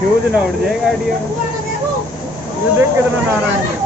Fuse ना उड़ जाए गाड़ी में। ये देख कितना नारायण है।